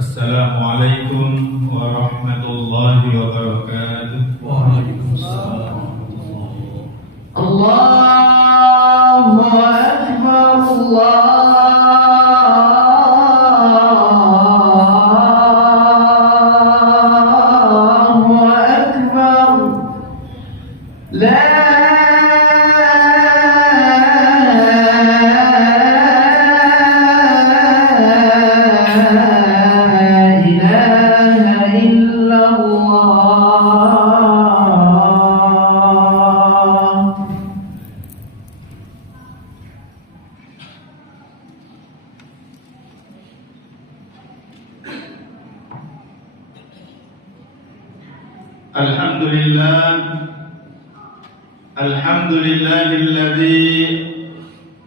Assalamualaikum warahmatullahi wabarakatuh. Waalaikumsalam. Allahu Akbar, Allahu Akbar. La ilaha illallah. Alhamdulillahilladzi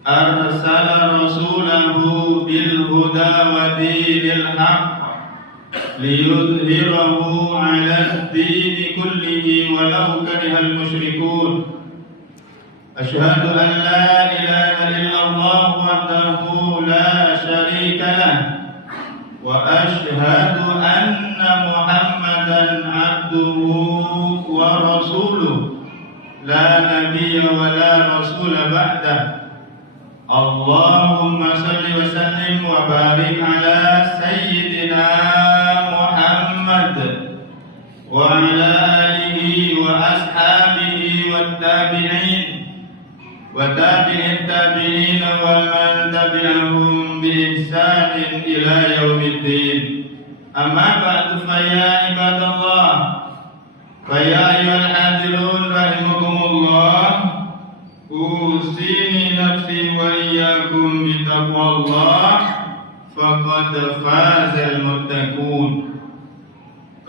arsala rasulahu bil huda wa dinil haqq liyudhhirahu 'ala ad-din kullihi walau karihal musyrikun. Asyhadu an la ilaha illallah wahdahu la syarika lah wa asyhadu anna Muhammadan 'abduhu wa rasuluh la nabiyya wa la rasula ba'dah. Allahumma salli wa sallim wa barik ala sayyidina Muhammad wa ala alihi wa ashabihi wa tabi'in wa tabi'in tabi'in wa man tabi'ahum bi ihsanin ila yaumiddin. Amma ba'du, fa ya ibadallah, fa ya ayyuhal hadirun rahimakumullah, usini nafsi wa iyyakum bi taqwallah faqad fazal muttaqun.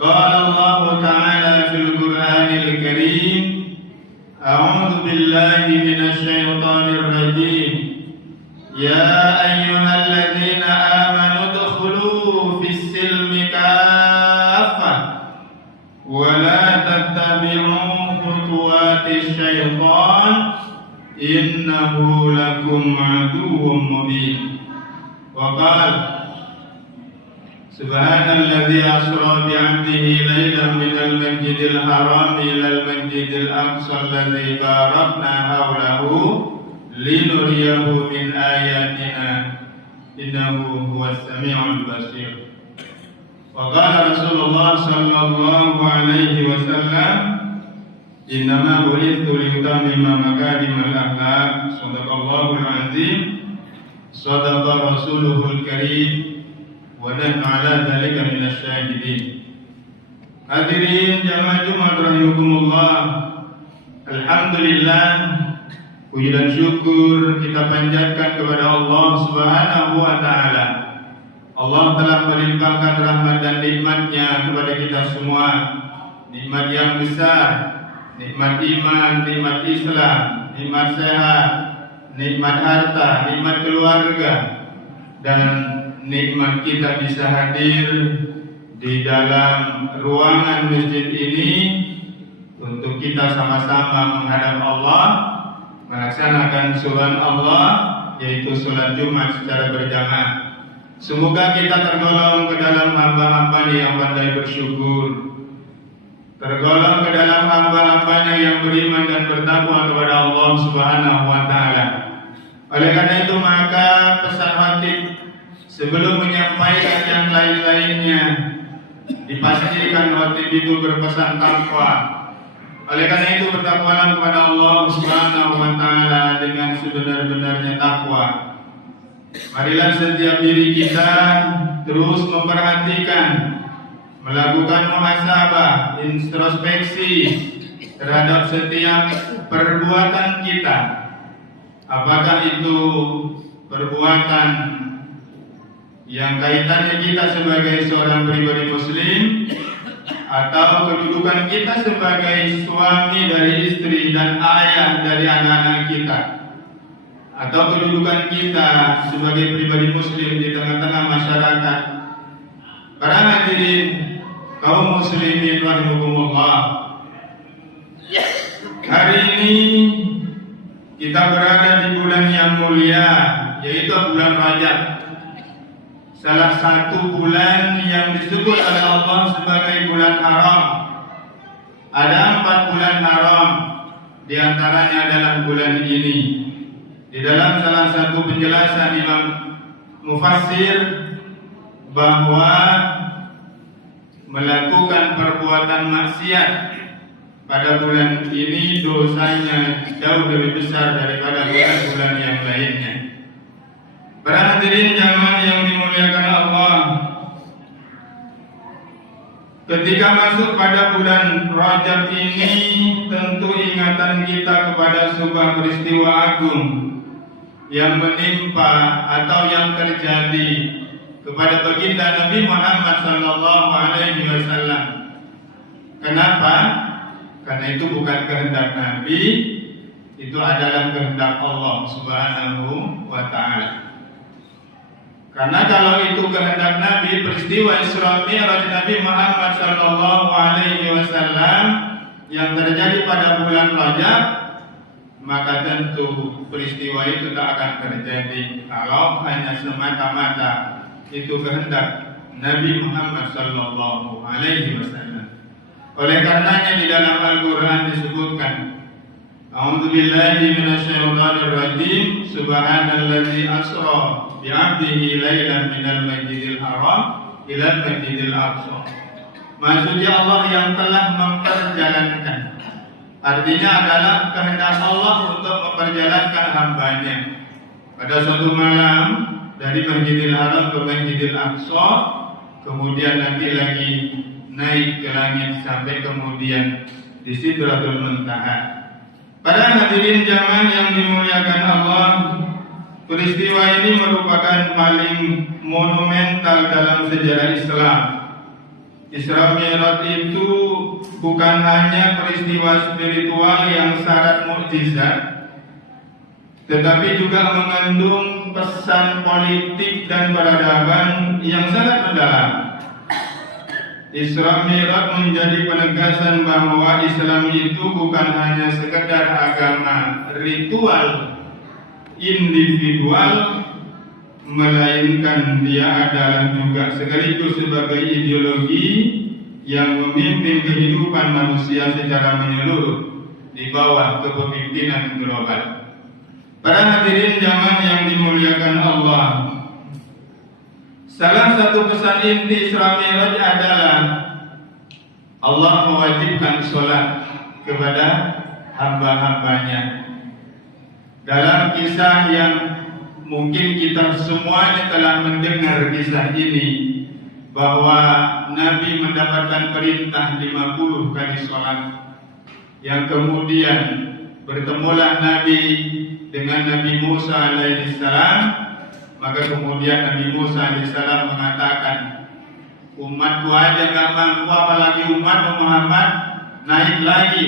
Qala Allah ta'ala fil Qur'anil Karim, a'udzu billahi minasy syaithanir rajim. Ya ayyuhalladzina amanu udkhulu fis silmi kaffah wa la tattabi'u khutuwatis syaitan innahu lakum aduwwum mubin. Wa qala subhanalladzi asra bi 'abdihi laylan minal masjidil haram ilal masjidil aqsa alladzi barakna hawlahu linuriyahu min ayatina innahu huwas sami'ul basir. Wa qala Rasulullah sallallahu alaihi wasallam, innama bu'ithtu liyutammima makarimal akhlaq. Shadaqallahul azim, shadaqa rasuluhul karim, wa nahnu ala dzalika minasy syahidin. Hadirin jamaah Jumat rahimakumullah, alhamdulillah, puji dan syukur kita panjatkan kepada Allah Subhanahu wa taala. Allah telah melimpahkan rahmat dan nikmat-Nya kepada kita semua, nikmat yang besar, nikmat iman, nikmat Islam, nikmat sehat, nikmat harta, nikmat keluarga, dan nikmat kita bisa hadir di dalam ruangan masjid ini untuk kita sama-sama menghadap Allah, melaksanakan sholat Allah, yaitu sholat Jumat secara berjamaah. Semoga kita tergolong ke dalam hamba-hamba yang pandai bersyukur, tergolong ke dalam hamba-hambanya yang beriman dan bertakwa kepada Allah Subhanahu wa taala. Oleh karena itu maka pesan khatib sebelum menyampaikan yang lain-lainnya, dipastikan khatib itu berpesan takwa. Oleh karena itu bertakwalah kepada Allah Subhanahu wa taala dengan sebenar-benarnya takwa. Marilah setiap diri kita terus memperhatikan, melakukan muhasabah, introspeksi terhadap setiap perbuatan kita. Apakah itu perbuatan yang kaitannya kita sebagai seorang pribadi muslim, atau kedudukan kita sebagai suami dari istri dan ayah dari anak-anak kita, atau kedudukan kita sebagai pribadi muslim di tengah-tengah masyarakat. Para hadirin kaum muslimin rahimakumullah, Hari ini kita berada di bulan yang mulia, yaitu bulan Rajab. Salah satu bulan yang disebut oleh Allah sebagai bulan haram. Ada 4 bulan haram, di antaranya adalah bulan ini. Di dalam salah satu penjelasan Imam Mufassir bahwa melakukan perbuatan maksiat pada bulan ini dosanya jauh lebih besar daripada bulan-bulan yang lainnya. Para hadirin jamaah yang dimuliakan Allah, ketika masuk pada bulan Rajab ini, tentu ingatan kita kepada sebuah peristiwa agung yang menimpa atau yang terjadi kepada baginda Nabi Muhammad SAW. Kenapa? Karena itu bukan kehendak Nabi, itu adalah kehendak Allah Subhanahu wa Ta'ala. Karena kalau itu kehendak Nabi, peristiwa Isra Mi'raj Nabi Muhammad SAW yang terjadi pada bulan Rajab, maka tentu peristiwa itu tak akan terjadi kalau hanya semata-mata itu kehendak Nabi Muhammad SAW. Oleh karenanya di dalam Al-Quran disebutkan, A'udzubillahi minasyaitonir rajim, Subhanalladzi asra bi'abdihi lailan minal masjidil haram ilal masjidil aqsa. Maksudnya Allah yang telah memperjalankan. Artinya adalah kehendak Allah untuk memperjalankan hambanya pada suatu malam dari Masjidil Haram ke Masjidil Aqsa, kemudian nanti lagi naik ke langit sampai kemudian di Sidratul Muntaha. Para hadirin jamaah yang dimuliakan Allah, peristiwa ini merupakan paling monumental dalam sejarah Islam. Isra Mi'raj itu bukan hanya peristiwa spiritual yang syarat mukjizat, tetapi juga mengandung pesan politik dan peradaban yang sangat mendalam. Isra Mi'raj menjadi penegasan bahwa Islam itu bukan hanya sekedar agama ritual individual, melainkan dia adalah juga sekaligus sebagai ideologi yang memimpin kehidupan manusia secara menyeluruh di bawah kepemimpinan global. Para hadirin jamaah yang dimuliakan Allah, salah satu pesan inti Isra Mi'raj adalah Allah mewajibkan sholat kepada hamba-hambanya. Dalam kisah yang mungkin kita semuanya telah mendengar kisah ini, bahwa Nabi mendapatkan perintah 50 kali sholat, yang kemudian bertemulah Nabi dengan Nabi Musa alaihissalam. Maka kemudian Nabi Musa alaihissalam mengatakan, umatku aja gak mampu, apalagi umatmu Muhammad, naik lagi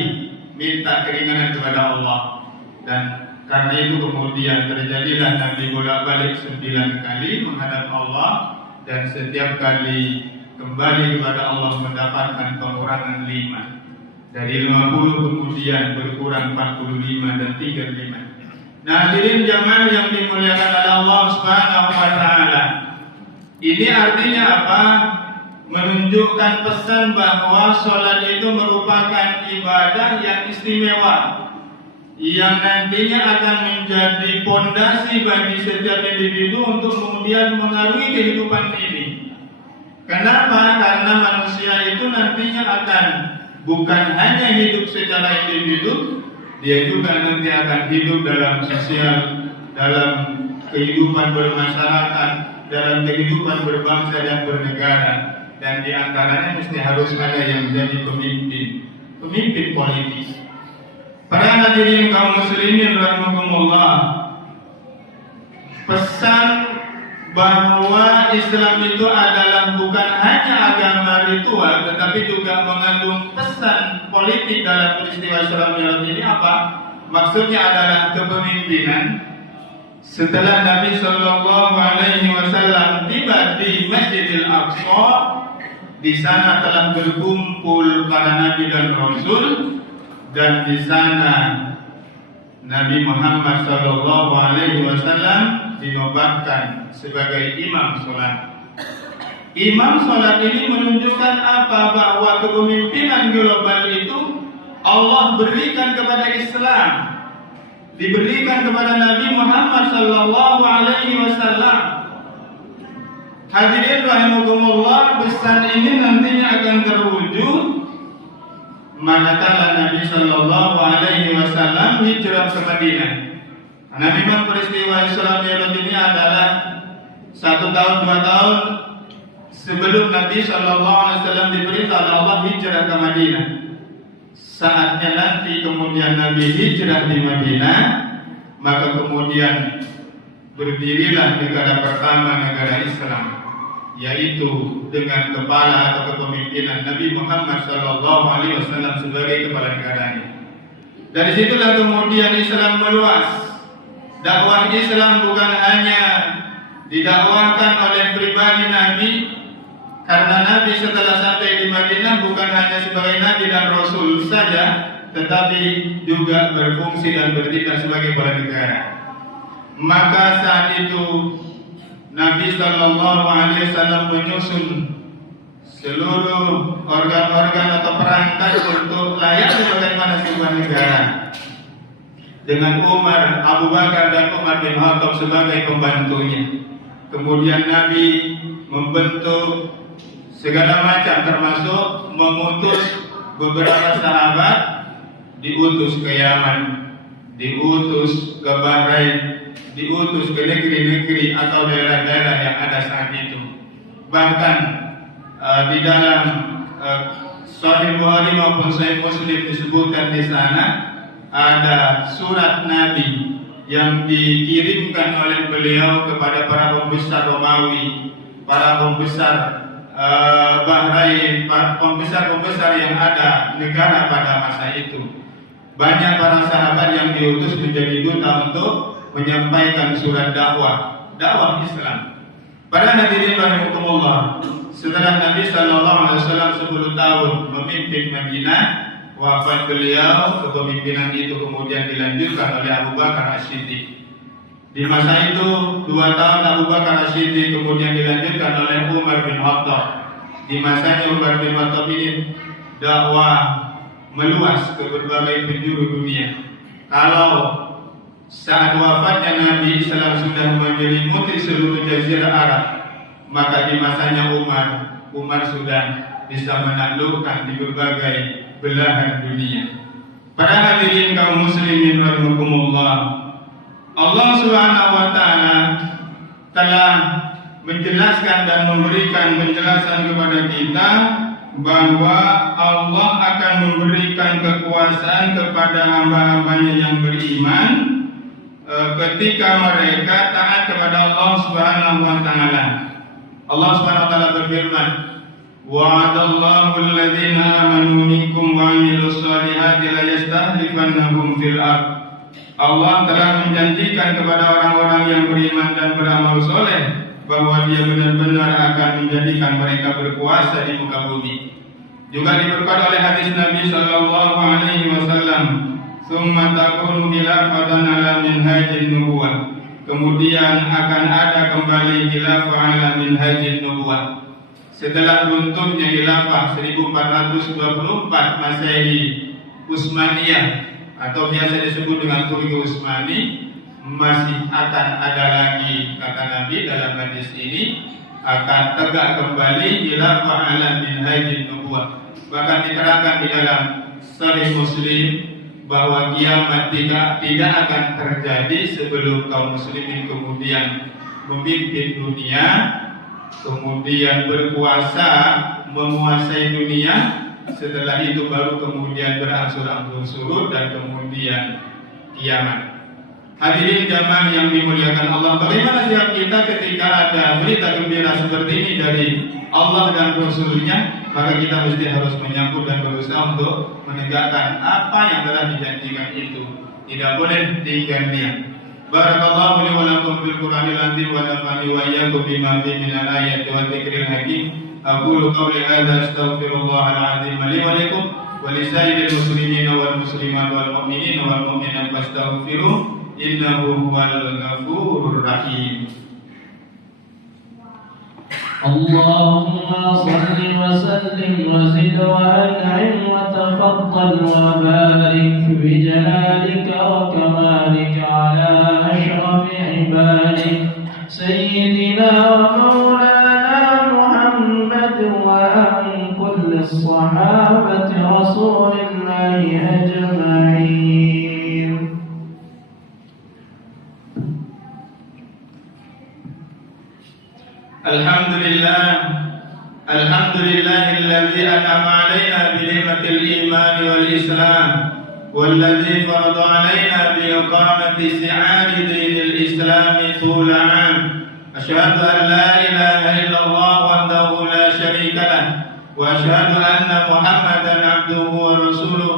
minta keringanan kepada Allah. Dan karena itu kemudian terjadilah Nabi bolak-balik 9 kali menghadap Allah, dan setiap kali kembali kepada Allah mendapatkan pengurangan 5. Dari 50 kemudian berkurang 45 dan 35. Nah, hadirin jamaah yang dimuliakan oleh Allah Subhanahu wa Ta'ala, ini artinya apa? Menunjukkan pesan bahwa sholat itu merupakan ibadah yang istimewa, yang nantinya akan menjadi pondasi bagi setiap individu untuk kemudian mengarungi kehidupan ini. Kenapa? Karena manusia itu nantinya akan bukan hanya hidup secara individu, dia juga nanti akan hidup dalam sosial, dalam kehidupan bermasyarakat, dalam kehidupan berbangsa dan bernegara. Dan di antaranya mesti harus ada yang menjadi pemimpin politis. Para hadirin kaum muslimin rahimakumullah, pesan bahwa Islam itu adalah bukan hanya agama ritual, tetapi juga mengandung pesan politik dalam peristiwa Isra Mi'raj ini apa? Maksudnya adalah kepemimpinan. Setelah Nabi Shallallahu Alaihi Wasallam tiba di Masjidil Aqsa, di sana telah berkumpul para nabi dan rasul, dan di sana Nabi Muhammad SAW dinobatkan sebagai imam sholat. Imam sholat ini menunjukkan apa? Bahwa kepemimpinan global itu Allah berikan kepada Islam, diberikan kepada Nabi Muhammad SAW. Hadirin rahimakumullah, pesan ini nantinya akan terwujud manakala Nabi SAW hijrah ke Madinah. Karena memang peristiwa Isra Mi'raj ini adalah 1 tahun 2 tahun sebelum Nabi SAW diperintah oleh Allah hijrah ke Madinah. Saatnya nanti kemudian Nabi hijrah di Madinah, maka kemudian berdirilah negara pertama, negara Islam, yaitu dengan kepala atau kepemimpinan Nabi Muhammad SAW sebagai kepala negaranya. Dari situlah kemudian Islam meluas. Dakwah Islam bukan hanya didakwahkan oleh pribadi Nabi, karena Nabi setelah sampai di Madinah bukan hanya sebagai Nabi dan Rasul saja, tetapi juga berfungsi dan bertindak sebagai kepala negara. Maka saat itu Nabi SAW menyusun seluruh organ-organ atau perangkat untuk layaknya bagaimana sebuah negara, dengan Umar, Abu Bakar dan Umar bin Khattab sebagai pembantunya. Kemudian Nabi membentuk segala macam, termasuk mengutus beberapa sahabat, diutus ke Yaman, diutus ke Bahrain, diutus ke negeri-negeri atau daerah-daerah yang ada saat itu. Bahkan di dalam Sahih Bukhari maupun Sahih Muslim disebutkan di sana ada surat Nabi yang dikirimkan oleh beliau kepada para pembesar Romawi, para pembesar Bahrain, para pembesar-pembesar yang ada negara pada masa itu. Banyak para sahabat yang diutus menjadi duta untuk menyampaikan surat dakwah Islam. Para hadirin rahimakumullah, setelah Nabi SAW 10 tahun memimpin Madinah, wafat beliau, kepemimpinan itu kemudian dilanjutkan oleh Abu Bakar As-Siddiq. Di masa itu 2 tahun Abu Bakar As-Siddiq kemudian dilanjutkan oleh Umar bin Khattab. Di masanya Umar bin Khattab ini dakwah meluas ke berbagai penjuru dunia. Kalau saat wafatnya Nabi Islam sudah menyelimuti seluruh jazirah Arab, maka di masanya Umar sudah bisa menaklukkan di berbagai belahan dunia. Para hadirin kaum muslimin rahimakumullah, Allah Subhanahu wa taala telah menjelaskan dan memberikan penjelasan kepada kita bahwa Allah akan memberikan kekuasaan kepada hamba-hambanya yang beriman ketika mereka taat kepada Allah Subhanahu wa taala. Allah Subhanahu wa taala berfirman, wa'adallahu alladhina amanu minkum wa 'amilus solihati la yastakhlifannahum fil ardh. Allah telah menjanjikan kepada orang-orang yang beriman dan beramal soleh bahwa Dia benar-benar akan menjadikan mereka berkuasa di muka bumi. Juga diberkati oleh hadis Nabi sallallahu alaihi wasallam, "Tsumma takunu khilafatan 'ala minhajin nubuwah." Kemudian akan ada kembali khilafah 'ala minhajin nubuwah. Setelah runtuhnya khilafah 1424 Masehi Utsmaniyah atau biasa disebut dengan Turki Utsmani, masih akan ada lagi, kata Nabi dalam hadis ini, akan tegak kembali khilafah 'ala minhajin nubuwah. Bahkan diterangkan di dalam Sahih Muslim bahwa kiamat tidak akan terjadi sebelum kaum muslimin kemudian memimpin dunia, kemudian berkuasa menguasai dunia. Setelah itu baru kemudian berangsur-angsur surut dan kemudian kiamat. Hadirin jamaah yang dimuliakan Allah, bagaimana sikap kita ketika ada berita gembira seperti ini dari Allah dan Rasul-Nya? Maka kita mesti harus menyambut dan berusaha untuk menegakkan apa yang telah dijanjikan itu. Tidak boleh digantikan. Barakallahu li wa lakum fil Qur'anil azim wa nafa'ani wa iyyakum bima fihi minal ayati wa dzikril hakim. Aqulu qawli hadza astaghfirullahal azim li wa lakum wa ولسائر المسلمين والمسلمات والمؤمنين والمؤمنات فاستغفروه إنه هو الغفور الرحيم. اللهم صل وسلم وزد وأنعم وتفضل وبارك بجلالك وكمالك على أشرف عبادك سيدنا ومولانا محمد وعن كل الصحابة رسول الله أجمعين. الحمد لله الذي أنعم علينا بنعمة الإيمان والإسلام والذي فرض علينا بإقامة شعار دين الإسلام طول عام. أشهد أن لا إله إلا الله وحده لا شريك له وأشهد أن محمدا عبده ورسوله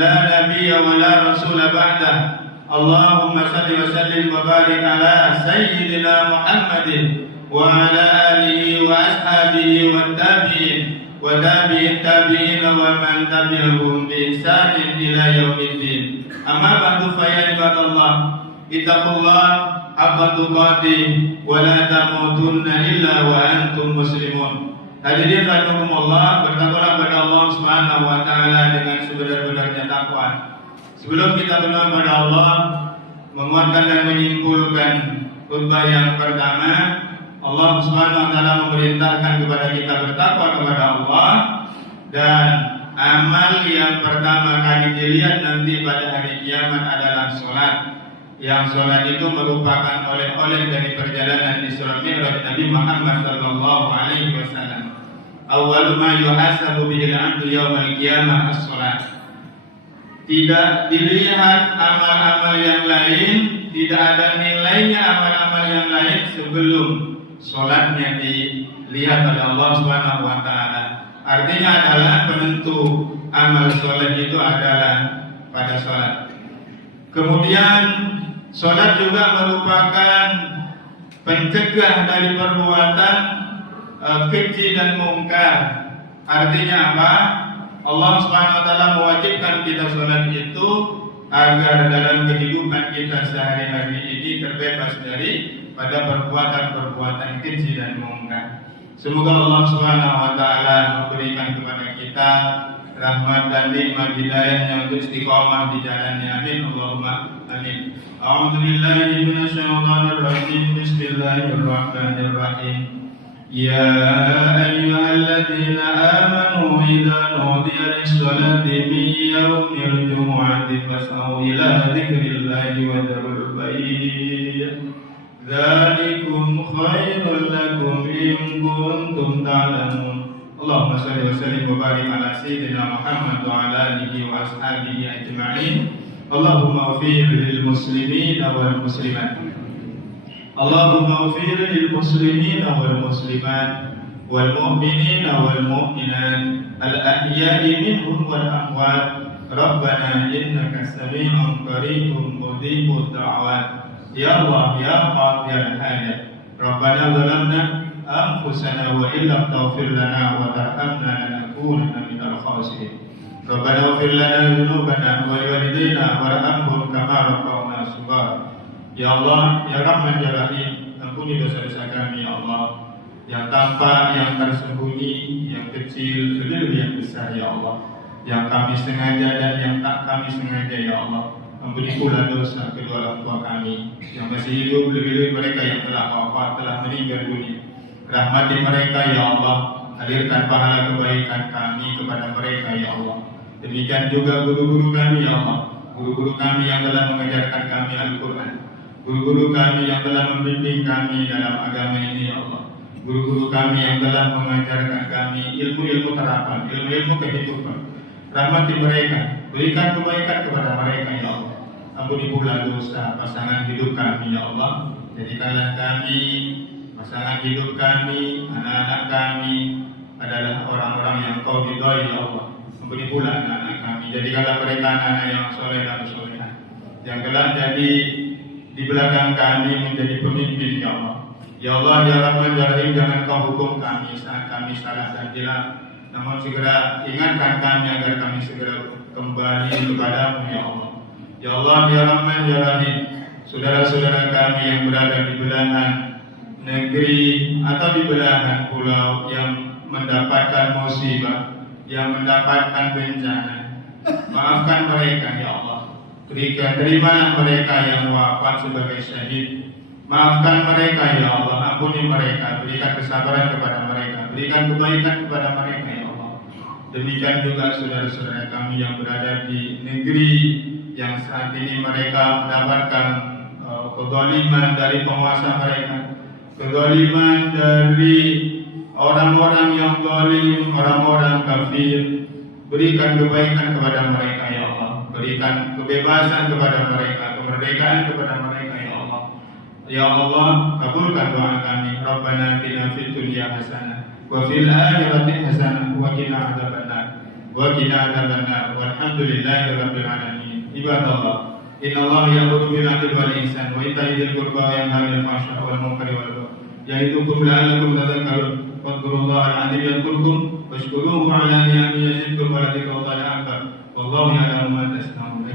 لا نبي ولا رسول بعده. اللهم صل وسلم وبارك على سيدنا محمد وعلى آله وأصحابه والتابعين وتابعي التابعين ومن تبعهم بإحسان إلى يوم الدين. أما بعد فيا عباد الله اتقوا الله حق تقاته ولا تموتن إلا وأنتم مسلمون. Hadirin rahimakumullah, bertakwalah kepada Allah Subhanahu wa taala dengan sebenar-benarnya takwa. Sebelum kita berdoa kepada Allah, menguatkan dan menyimpulkan khutbah yang pertama, Allah Subhanahu wa taala memerintahkan kepada kita bertakwa kepada Allah, dan amal yang pertama kali dilihat nanti pada hari kiamat adalah sholat. Yang sholat itu merupakan oleh-oleh dari perjalanan Isra Mi'raj Nabi Muhammad sallallahu alaihi wasallam. Awwalu ma yuhasabu bihil 'abdu yaumal qiyamah as-sholat. Tidak dilihat amal-amal yang lain, tidak ada nilainya amal-amal yang lain sebelum sholatnya dilihat oleh Allah Subhanahu wa taala. Artinya adalah penentu amal sholat itu adalah pada sholat. Kemudian sholat juga merupakan pencegah dari perbuatan keji dan mungkar. Artinya apa? Allah Subhanahu wa taala mewajibkan kita sholat itu agar dalam kehidupan kita sehari-hari ini terbebas dari pada perbuatan-perbuatan keji dan mungkar. Semoga Allah Subhanahu wa taala memberikan kepada kita rahmat dan nikmat hidayahnya untuk istiqamah di jalannya. Amin Allahumma amin. A'udzu billahi minasyaitonir rajim. Bismillahirrahmanirrahim. Ya ayyuhalladzina amanu idza nudiya lis-salati min yaumil jumu'ati fas'au ila dzikrillahi wa dharul bay'. Dzalikum khairul lakum in kuntum ta'lamun. Allahumma shalli wa sallim wa barik ala sayyidina Muhammad wa ala alihi wa ashabihi ajma'in. Allahumma ighfir lil muslimin wal muslimat. Allahumma ighfir lil muslimin wal muslimat wal mu'minin wal mu'minat al ahya'i minhum wal amwat. Rabbana innaka sami'un qaribun mujibud da'awat. Ya Allah ya Qadiyal hajat. Rabbana zalamna anfusana wa illam taghfir lana wa tarhamna lanakunanna minal khasirin. Rabbana ighfir lana dzunubana wa liwalidayna warhamhum kama rabbawna shighara. Ya Allah ya Rahman ya Rahim, ampuni dosa-dosa kami ya Allah, yang tampak, yang tersembunyi, yang kecil, yang besar ya Allah, yang kami sengaja dan yang tak kami sengaja ya Allah. Ampuni pula dosa kedua orang tua kami yang masih hidup, lebih-lebih mereka yang telah wafat, telah meninggal dunia. Rahmati mereka ya Allah, alirkan pahala kebaikan kami kepada mereka ya Allah. Demikian juga guru-guru kami ya Allah, guru-guru kami yang telah mengajarkan kami Al-Quran, guru-guru kami yang telah membimbing kami dalam agama ini ya Allah, guru-guru kami yang telah mengajarkan kami ilmu-ilmu terapan, ilmu-ilmu kehidupan. Rahmati mereka, berikan kebaikan kepada mereka ya Allah. Ampuni pula dosa pasangan hidup kami ya Allah. Jadikanlah kami, pasangan hidup kami, anak-anak kami adalah orang-orang yang Kau ridhai ya Allah. Ampuni pula anak-anak kami, jadikanlah mereka anak-anak yang soleh dan solehah, yang kelak jadi di belakang kami menjadi pemimpin ya Allah. Ya Allah ya Rahman ya Rahim, jangan Kau hukum kami saat kami salah dan hilang. namun segera ingatkan kami agar kami segera kembali kepadamu ya Allah. Ya Allah, ya Rahman, ya Rahim, saudara-saudara kami yang berada di belahan negeri atau di belahan pulau yang mendapatkan musibah, yang mendapatkan bencana, maafkan mereka ya Allah. Terimalah mereka yang wafat sebagai syahid. Maafkan mereka ya Allah, ampuni mereka, berikan kesabaran kepada mereka, berikan kebaikan kepada mereka ya Allah. Demikian juga saudara-saudara kami yang berada di negeri yang saat ini mereka mendapatkan kezaliman dari penguasa mereka, kezaliman dari orang-orang yang zalim, orang-orang kafir. Berikan kebaikan kepada mereka ya Allah, berikan kebebasan kepada mereka, kemerdekaan kepada mereka ya Allah. Ya Allah, kabulkan doa kami. Rabbana atina fid dunya hasanah wa fil akhirati hasanah wa qina adzabannar wa qina adzabannar walhamdulillahi rabbil alamin. Ibadallah, innallaha ya'muru bil 'adli wal ihsan wa ita'i dzil qurba wa yanha 'anil fahsya'i wal munkari wal baghi ya'idukum la'allakum tadhakkarun. Fadhkurullaha al-'azim yadhkurkum washkuruhu 'ala ni'amihi yazidkum wa la dzikrullahi akbar. Wallahu ya'lamu ma tasna'un.